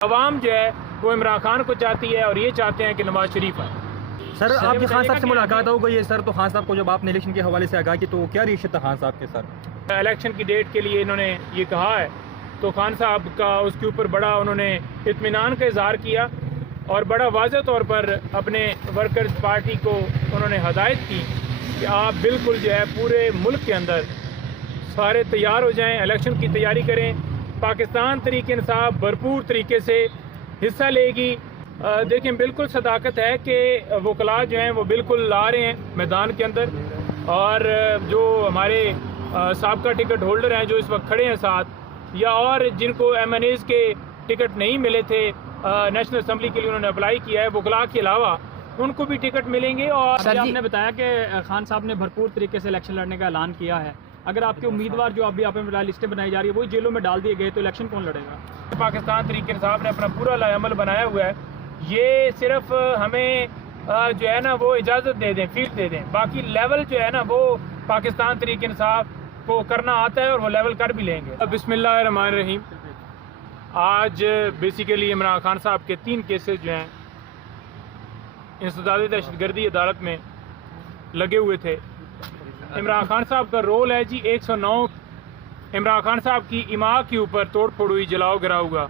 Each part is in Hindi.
अवाम जो है वो इमरान खान को चाहती है और ये चाहते हैं कि नवाज शरीफ आए। सर आपकी खान साहब से मुलाकात हो गई है सर, तो खान साहब को जब आपने इलेक्शन के हवाले से आगाह की तो क्या रिएक्शन था खान साहब के सर? इलेक्शन की डेट के लिए इन्होंने ये कहा है तो खान साहब का उसके ऊपर बड़ा उन्होंने इत्मीनान का इजहार किया और बड़ा वाज़ेह तौर पर अपने वर्कर्स पार्टी को उन्होंने हदायत की कि आप बिल्कुल जो है पूरे मुल्क के अंदर सारे तैयार हो जाएं, इलेक्शन की तैयारी करें। पाकिस्तान तरीके इंसाफ भरपूर तरीके से हिस्सा लेगी। देखें, बिल्कुल सदाकत है कि वकला जो हैं वो बिल्कुल ला रहे हैं मैदान के अंदर, और जो हमारे साबका टिकट होल्डर हैं जो इस वक्त खड़े हैं साथ, या और जिनको MNAs के टिकट नहीं मिले थे नेशनल असम्बली के लिए उन्होंने अप्लाई किया है, वकला के अलावा उनको भी टिकट मिलेंगे। और आपने बताया कि खान साहब ने भरपूर तरीके से इलेक्शन लड़ने का ऐलान किया है। अगर आपके उम्मीदवार जो अभी आप लिस्टें बनाई जा रही है वही जेलों में डाल दिए गए तो इलेक्शन कौन लड़ेगा? पाकिस्तान तरीके इंसाफ ने अपना पूरा लाएअमल बनाया हुआ है। ये सिर्फ हमें जो है ना वो इजाज़त दे दें, फील्ड दे दें, बाकी लेवल जो है ना वो पाकिस्तान तरीके इंसाफ को करना आता है और वो लेवल कर भी लेंगे। बिस्मिल्लाहिर्रहमानिर्रहीम। आज बेसिकली इमरान खान साहब के 3 केसेस जो हैं इंसदाद दहशतगर्दी अदालत में लगे हुए थे। इमरान खान साहब का रोल है जी 109। इमरान खान साहब की इमाम के ऊपर तोड़ फोड़ हुई, जलाओ गिराव हुआ,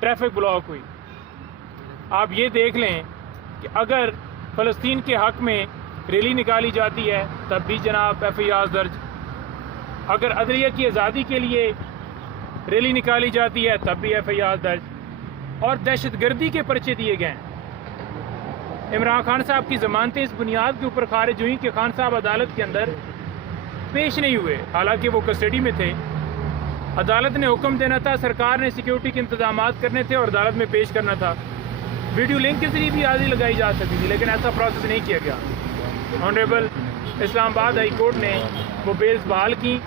ट्रैफिक ब्लॉक हुई। आप ये देख लें कि अगर फ़लस्तीन के हक़ में रैली निकाली जाती है तब भी जनाब FIR दर्ज, अगर अदलिया की आज़ादी के लिए रैली निकाली जाती है तब भी FIR दर्ज, और दहशतगर्दी के पर्चे दिए गए हैं। इमरान खान साहब की ज़मानतें इस बुनियाद के ऊपर खारिज हुई कि खान साहब अदालत के अंदर पेश नहीं हुए, हालांकि वो कस्टडी में थे। अदालत ने हुक्म देना था, सरकार ने सिक्योरिटी के इंतजाम करने थे और अदालत में पेश करना था। वीडियो लिंक के जरिए भी हाजिरी लगाई जा सकती थी, लेकिन ऐसा प्रोसेस नहीं किया गया। ऑनरेबल इस्लामाबाद हाई कोर्ट ने वो बेल्स बहाल की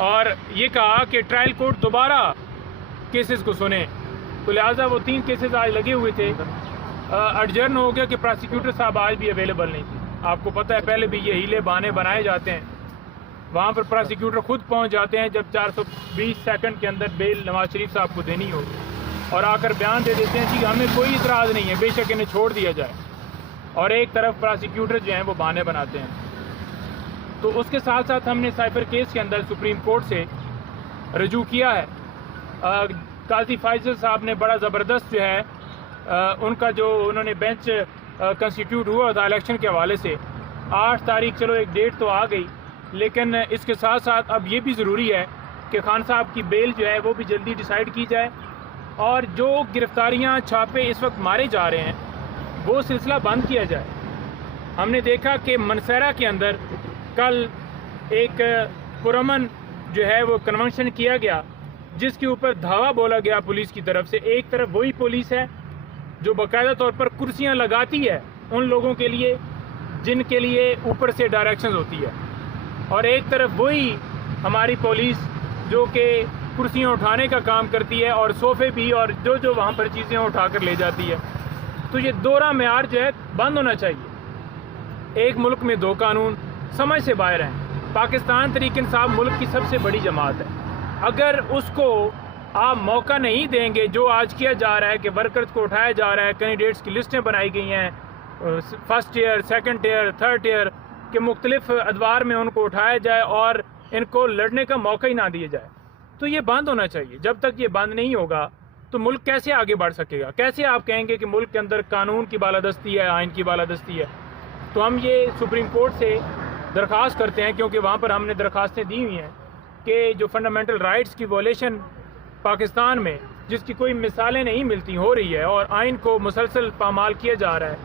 और ये कहा कि ट्रायल कोर्ट दोबारा केसेस को सुने, तो लिहाजा वो 3 केसेस आज लगे हुए थे। एडजर्न हो गया कि प्रोसिक्यूटर साहब आज भी अवेलेबल नहीं थे। आपको पता है पहले भी ये हीले बहाने बनाए जाते हैं, वहाँ पर प्रोसिक्यूटर खुद पहुँच जाते हैं जब 420 सेकंड के अंदर बेल नवाज शरीफ साहब को देनी हो, और आकर बयान दे देते हैं कि हमें कोई इतराज़ नहीं है, बेशक इन्हें छोड़ दिया जाए, और एक तरफ प्रोसिक्यूटर जो हैं वो बहाने बनाते हैं। तो उसके साथ साथ हमने साइबर केस के अंदर सुप्रीम कोर्ट से रजू किया है। काजी फैसल साहब ने बड़ा ज़बरदस्त जो है उनका जो उन्होंने बेंच कंस्टिट्यूट हुआ था इलेक्शन के हवाले से, 8 तारीख, चलो एक डेट तो आ गई, लेकिन इसके साथ साथ अब ये भी ज़रूरी है कि खान साहब की बेल जो है वो भी जल्दी डिसाइड की जाए, और जो गिरफ्तारियां छापे इस वक्त मारे जा रहे हैं वो सिलसिला बंद किया जाए। हमने देखा कि मनसेरा के अंदर कल एक पुरअमन जो है वो कन्वेंशन किया गया, जिसके ऊपर धावा बोला गया पुलिस की तरफ से। एक तरफ वही पुलिस है जो बाकायदा तौर पर कुर्सियां लगाती है उन लोगों के लिए जिनके लिए ऊपर से डायरेक्शंस होती है, और एक तरफ वही हमारी पुलिस जो कि कुर्सियां उठाने का काम करती है और सोफे भी, और जो वहाँ पर चीज़ें उठा कर ले जाती है। तो ये दोहरा मेयार जो है बंद होना चाहिए। एक मुल्क में 2 कानून समझ से बाहर हैं। पाकिस्तान तरीके इंसाफ मुल्क की सबसे बड़ी जमात है, अगर उसको आप मौका नहीं देंगे, जो आज किया जा रहा है कि वर्कर्स को उठाया जा रहा है, कैंडिडेट्स की लिस्टें बनाई गई हैं, first year, second year, third year के मुख्तलिफ अदवार में उनको उठाया जाए और इनको लड़ने का मौका ही ना दिया जाए, तो ये बंद होना चाहिए। जब तक ये बंद नहीं होगा तो मुल्क कैसे आगे बढ़ सकेगा? कैसे आप कहेंगे कि मुल्क के अंदर कानून की बालादस्ती है, आइन की बालादस्ती है? तो हम ये सुप्रीम कोर्ट से दरख्वास्त करते हैं, क्योंकि वहाँ पर हमने दरख्वास्तें दी हुई हैं कि जो फंडामेंटल राइट्स की वॉलेशन पाकिस्तान में जिसकी कोई मिसालें नहीं मिलती हो रही है और आइन को मुसलसल पामाल किया जा रहा है,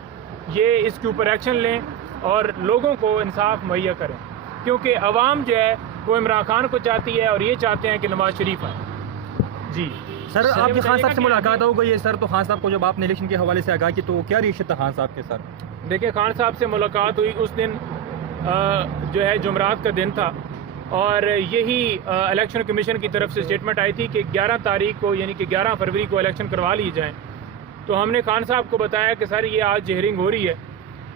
ये इसके ऊपर एक्शन लें और लोगों को इंसाफ मुहैया करें, क्योंकि अवाम जो है वो इमरान खान को चाहती है और ये चाहते हैं कि नवाज शरीफ आए। जी सर आपकी खान साहब से मुलाकात हो गई है सर, तो खान साहब को जब आपने इलेक्शन के हवाले से आगाह की तो क्या रिएक्शन था खान साहब के सर? देखिए, खान साहब से मुलाकात हुई उस दिन जो है जुमरात का दिन था, और यही इलेक्शन कमीशन की तरफ से स्टेटमेंट आई थी कि 11 तारीख को यानी कि 11 फरवरी को इलेक्शन करवा ली जाए। तो हमने खान साहब को बताया कि सर ये आज हियरिंग हो रही है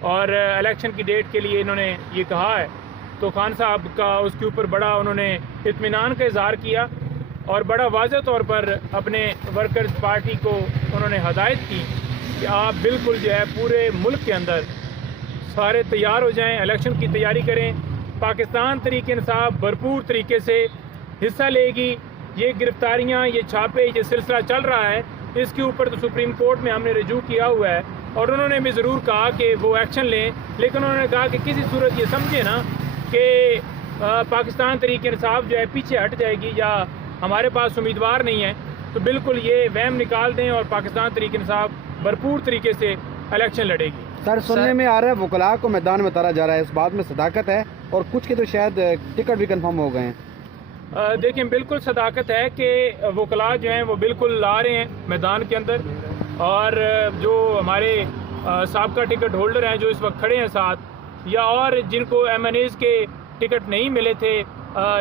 और इलेक्शन की डेट के लिए इन्होंने ये कहा है, तो खान साहब का उसके ऊपर बड़ा उन्होंने इत्मीनान का इजहार किया और बड़ा वाज़ेह तौर पर अपने वर्कर्स पार्टी को उन्होंने हदायत की कि आप बिल्कुल जो है पूरे मुल्क के अंदर सारे तैयार हो जाएं, इलेक्शन की तैयारी करें। पाकिस्तान तहरीक इंसाफ भरपूर तरीके से हिस्सा लेगी। ये गिरफ्तारियां, ये छापे, ये सिलसिला चल रहा है, इसके ऊपर तो सुप्रीम कोर्ट में हमने रजू किया हुआ है और उन्होंने भी ज़रूर कहा कि वो एक्शन लें, लेकिन उन्होंने कहा कि किसी सूरत ये समझे ना कि पाकिस्तान तहरीक इंसाफ जो है पीछे हट जाएगी या हमारे पास उम्मीदवार नहीं है, तो बिल्कुल ये वहम निकाल दें और पाकिस्तान तहरीक इंसाफ भरपूर तरीके से इलेक्शन लड़ेगी। सर, सुनने में आ रहा है वकला को मैदान में उतारा जा रहा है, इस बात में सदाकत है? और कुछ के तो शायद टिकट भी कंफर्म हो गए हैं। देखिए, बिल्कुल सदाकत है कि वकला जो हैं वो बिल्कुल ला रहे हैं मैदान के अंदर, और जो हमारे साबका टिकट होल्डर हैं जो इस वक्त खड़े हैं साथ, या और जिनको MNAs के टिकट नहीं मिले थे,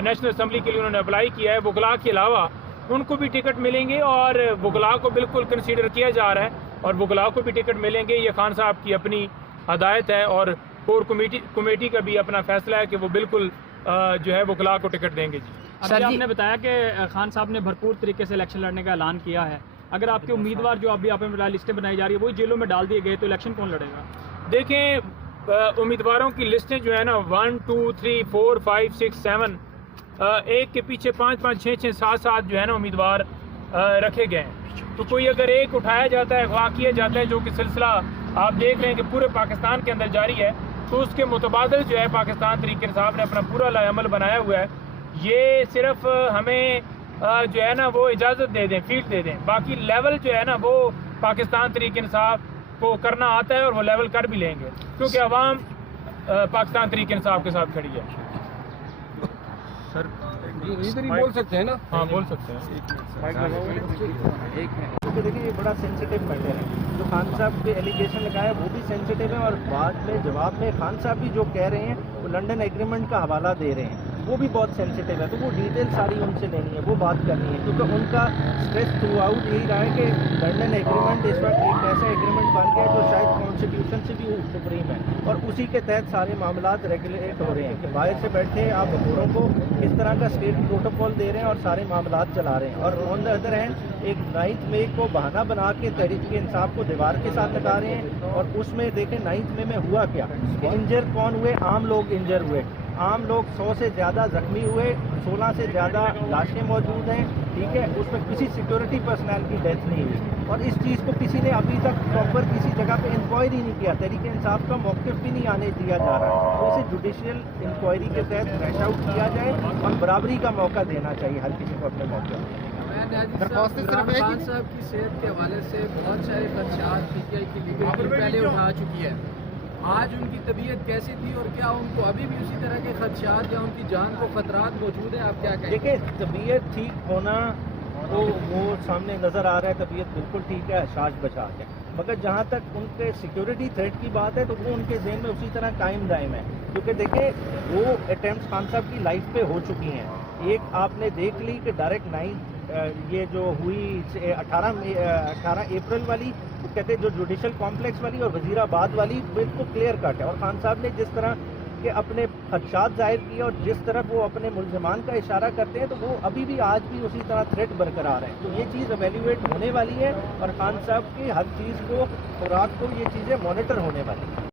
नेशनल असम्बली के लिए उन्होंने अप्लाई किया है, वकला के अलावा उनको भी टिकट मिलेंगे और वकला को बिल्कुल कंसीडर किया जा रहा है और वकला को भी टिकट मिलेंगे। ये खान साहब की अपनी हदायत है और कोर कमेटी का भी अपना फैसला है कि वो बिल्कुल जो है वकला को टिकट देंगे। जी, अभी आपने बताया कि खान साहब ने भरपूर तरीके से इलेक्शन लड़ने का ऐलान किया है। अगर आपके उम्मीदवार जो अभी आप में लिस्टें बनाई जा रही है वही जेलों में डाल दिए गए तो इलेक्शन कौन लड़ेगा? देखें, उम्मीदवारों की लिस्टें जो है ना 1 2 3 4 5 6 7 एक के पीछे 5 5 6 6 7 7 जो है ना उम्मीदवार रखे गए हैं। तो कोई अगर एक उठाया जाता है, अगवा किया जाता है, जो कि सिलसिला आप देख रहे हैं कि पूरे पाकिस्तान के अंदर जारी है, तो उसके मुतबादिल जो है पाकिस्तान तहरीक इंसाफ ने अपना पूरा लाएअमल बनाया हुआ है। ये सिर्फ हमें जो है ना वो इजाज़त दे दें, फील्ड दे दें, बाकी लेवल जो है ना वो पाकिस्तान तहरीक इंसाफ को करना आता है और वो लेवल कर भी लेंगे, क्योंकि अवाम पाकिस्तान तहरीक इंसाफ के साथ खड़ी है। सर इधर ही बोल सकते हैं ना? हाँ, बोल सकते हैं। क्योंकि देखिए ये बड़ा सेंसिटिव मैटर है। जो खान साहब पे एलिगेशन लगाया वो भी सेंसिटिव है और बाद में जवाब में खान साहब भी जो कह रहे हैं वो लंदन एग्रीमेंट का हवाला दे रहे हैं, वो भी बहुत सेंसिटिव है। तो वो डिटेल सारी उनसे लेनी है, वो बात करनी है, क्योंकि उनका स्ट्रेस थ्रू आउट यही रहा है कि लंदन एग्रीमेंट इस वक्त एक ऐसा एग्रीमेंट बन गया जो शायद कॉन्स्टिट्यूशन से भी सुप्रीम है और उसी के तहत सारे मामला रेगुलेट हो रहे हैं कि बाहर से बैठे आप वोटरों को किस तरह का स्टेट प्रोटोकॉल दे रहे हैं और सारे मामला चला रहे हैं। और ऑन द अदर हैंड एक 9 मई को बहाना बना के तहरीक इंसाफ को दीवार के साथ लगा रहे हैं। और उसमें देखें 9 मई में हुआ क्या, इंजर कौन हुए? आम लोग इंजर हुए, आम लोग 100 से ज़्यादा जख्मी हुए, 16 से ज़्यादा लाशें मौजूद हैं, ठीक है। उसमें किसी सिक्योरिटी पर्सनल की डेथ नहीं हुई और इस चीज़ को किसी ने अभी तक प्रॉपर किसी जगह पे इंक्वायरी नहीं किया, तहरीक इंसाफ का मौक़िफ़ भी नहीं आने दिया जा रहा है। तो इसे जुडिशियल इंक्वायरी के तहत क्रैश आउट किया जाए और बराबरी का मौका देना चाहिए हर किसी को अपने मौके। खान साहब की सेहत के हवाले से बहुत सारे खदशात PTI की लीडर टीम पहले उठा चुकी है। आज उनकी तबीयत कैसी थी और क्या उनको अभी भी उसी तरह के खदशात या उनकी जान को खतरात मौजूद हैं? आप क्या कहें? देखिए, तबीयत ठीक होना तो वो सामने नज़र आ रहा है, तबीयत बिल्कुल ठीक है, साज बचा के, मगर जहाँ तक उनके सिक्योरिटी थ्रेट की बात है तो वो उनके जहन में उसी तरह कायम दायम है। क्योंकि देखिए वो अटैम्प्ट खान साहब की लाइफ पे हो चुकी हैं। एक आपने देख ली कि डायरेक्ट 9 ये जो हुई 18 अप्रैल वाली, वो कहते जो जुडिशल कॉम्प्लेक्स वाली और वजीराबाद वाली बिल्कुल क्लियर कट है। और खान साहब ने जिस तरह के अपने खदशात जाहिर किए और जिस तरफ वो अपने मुल्ज़िमान का इशारा करते हैं, तो वो अभी भी आज भी उसी तरह थ्रेट बरकरार है। तो ये चीज़ एवेल्यूएट होने वाली है और खान साहब की हर चीज़ को, खुराक को, ये चीज़ें मॉनिटर होने वाली है।